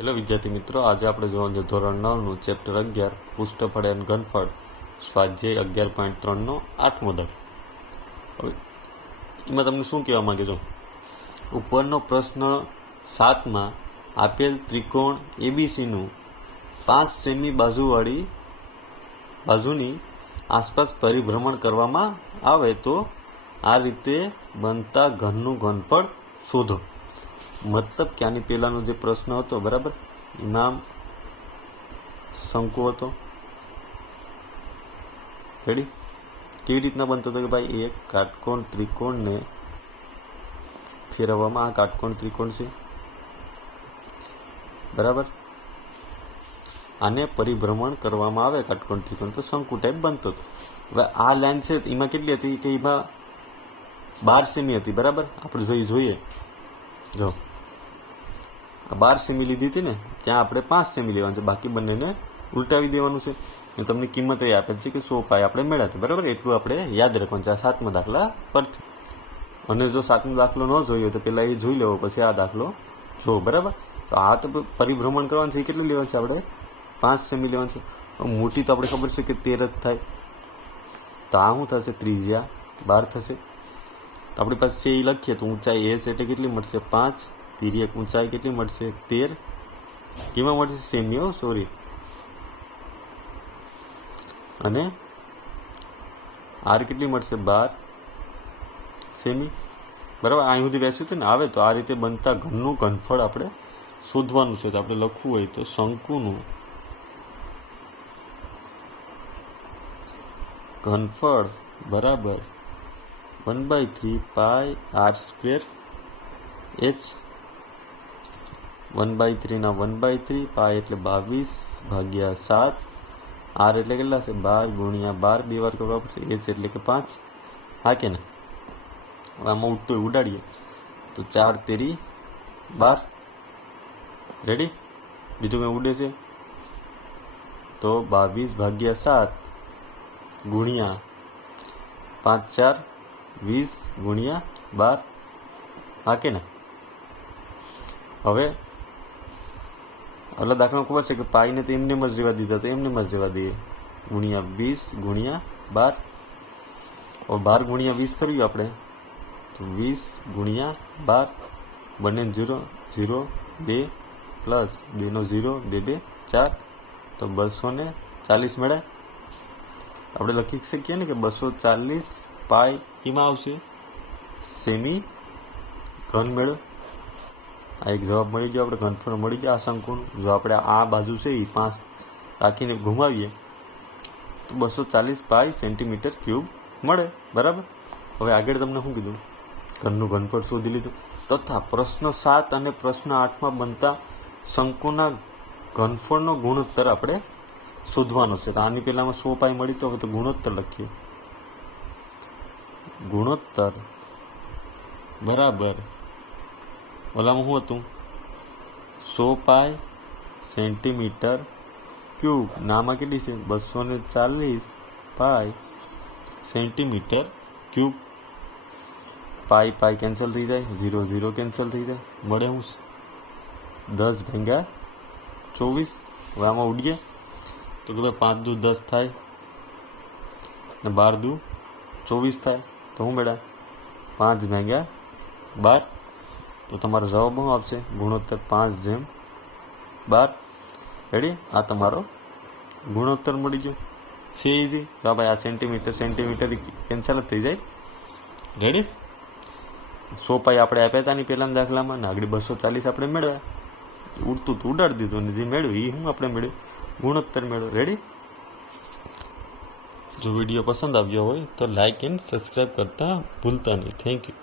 Hello વિદ્યાર્થી મિત્રો, આજે આપણે જોવાનું છે ધોરણ 9નું ચેપ્ટર 11 પૃષ્ઠફળ અને ઘનફળ સ્વાધ્યાય 11.3નો 8મો દાખલો. હવે એમાં તમને શું કહેવા માંગે છો? ઉપરનો પ્રશ્ન 7માં આપેલ ત્રિકોણ એબીસીનું 5 સેમી બાજુની આસપાસ પરિભ્રમણ કરવામાં આવે તો આ રીતે બનતા ઘનનું ઘનફળ શોધો. મતલબ કે આની પહેલાંનો જે પ્રશ્ન હતો, બરાબર, એમાં શંકુ હતો. રેડી? કેવી રીતના બનતો હતો કે ભાઈ એક કાટકોણ ત્રિકોણને ફેરવવામાં, આ કાટકોણ ત્રિકોણ છે, બરાબર, આને પરિભ્રમણ કરવામાં આવે કાટકોણ ત્રિકોણ તો શંકુ ટાઈપ બનતો હતો. હવે આ લાઈન છે એમાં કેટલી હતી કે એમાં 12 સેમી હતી, બરાબર. આપણે જોઈએ જો 12 સેમી લીધી હતી ને, ત્યાં આપણે 5 સેમી લેવાનું છે, બાકી બંનેને ઉલટાવી દેવાનું છે. એ તમને કિંમત એ આપેલ છે કે 100 પાય આપણે મેળવ્યા હતા, બરાબર. એટલું આપણે યાદ રાખવાનું છે આ 7મા દાખલા પરથી. અને જો 7મો દાખલો ન જોયો તો પહેલાં એ જોઈ લેવો, પછી આ દાખલો જો, બરાબર. તો આ તો પરિભ્રમણ કરવાનું છે, એ કેટલું લેવાનું છે આપણે? 5 સેમી લેવાનું છે. મોટી તો આપણે ખબર છે કે 13 જ થાય, તો આ શું થશે? ત્રિજ્યા 12 થશે. તો આપણી પાસે છે એ લખીએ તો ઊંચાઈ એચ એટલે કેટલી મળશે? 5. તિર્યક ઊંચાઈ કેટલી મળશે? 13. કેમાં મળશે? સેમીઓ, સોરી. અને આર કેટલી મળશે? 12 સેમી, બરાબર. અહીં સુધી બેસ્યું હતું ને. આવે તો આ રીતે બનતા ઘનનું ઘનફળ આપણે શોધવાનું છે. તો આપણે લખવું હોય તો શંકુનું ઘનફળ બરાબર 1/3 પાય r² h. 1/3 ના 1/3 પાય એટલે 22/7. આર એટલે કેટલા છે? 12 ગુણ્યા 12, 2 વાર કરવા પડશે. h એટલે કે 5. હા કે ના? આમાં ઉડતો ઉડાડીએ તો 4 તેરી 12. રેડી? બીજું કંઈ ઉડે છે તો 22/7 ગુણ્યા 5 4 20 ગુણ્યા 12. હા કે ના? હવે ઓલા દાખલા ખબર છે કે પાઈને તો એમને જ રહેવા દીધા, તો એમને જ રહેવા દઈએ. ગુણ્યા 20 ગુણ્યા 12. હવે 12 ગુણ્યા 20 થયું આપણે, તો 20 ગુણ્યા 12. બંને 0 0 2 પ્લસ 2 નો 0 2 2 4, તો 240 મળે. આપણે લખી શકીએ ને કે 240 પાય એમાં આવશે સેમી ઘન મેળો. આ એક જવાબ મળી ગયો, આપણે ઘનફળ મળી ગયો આ શંકુનું. જો આપણે આ બાજુ છે એ 5 રાખીને ઘુમાવીએ તો 240 પાય સેન્ટીમીટર ક્યુબ મળે, બરાબર. હવે આગળ તમને શું કીધું? ઘનનું ઘનફળ શોધી લીધું. તથા પ્રશ્ન 7 અને પ્રશ્ન 8માં બનતા શંકુના ઘનફળનો ગુણોત્તર આપણે શોધવાનો છે. તો આની પહેલામાં 100 પાય મળી, તો હવે તો ગુણોત્તર લખીએ. ગુણોત્તર બરાબર ઓલામાં શું હતું? 100 પાય સેન્ટીમીટર ક્યુબ. નામાં કેટલી છે? 240 પાય સેન્ટીમીટર ક્યુબ. પાય પાય કેન્સલ થઈ જાય, 0 0 કેન્સલ થઈ જાય, મળે હું 10/24. હવે આમાં ઉડીએ તો કે 5 દુ 10 થાય ને 12 દુ 24 થાય, તો હું મેળા 5/12. તો તમારો જવાબ શું આવશે? ગુણોત્તર 5/12. રેડી? આ તમારો ગુણોત્તર મળી ગયો છે. ઇઝી. તો ભાઈ આ સેન્ટીમીટર કેન્સલ જ થઈ જાય. રેડી? 100 પાય આપણે આપ્યા હતા ની પહેલાના દાખલામાં, ને આગળ 240 આપણે મેળવ્યા. ઉડતું તો ઉડાડી દીધું, અને જે મેળવ્યું એ શું આપણે મેળવ્યું? ગુણોત્તર મેળવ્યો. રેડી? જો વિડીયો પસંદ આવ્યો હોય તો લાઇક એન્ડ સબસ્ક્રાઈબ કરતા ભૂલતા નહીં. Thank you.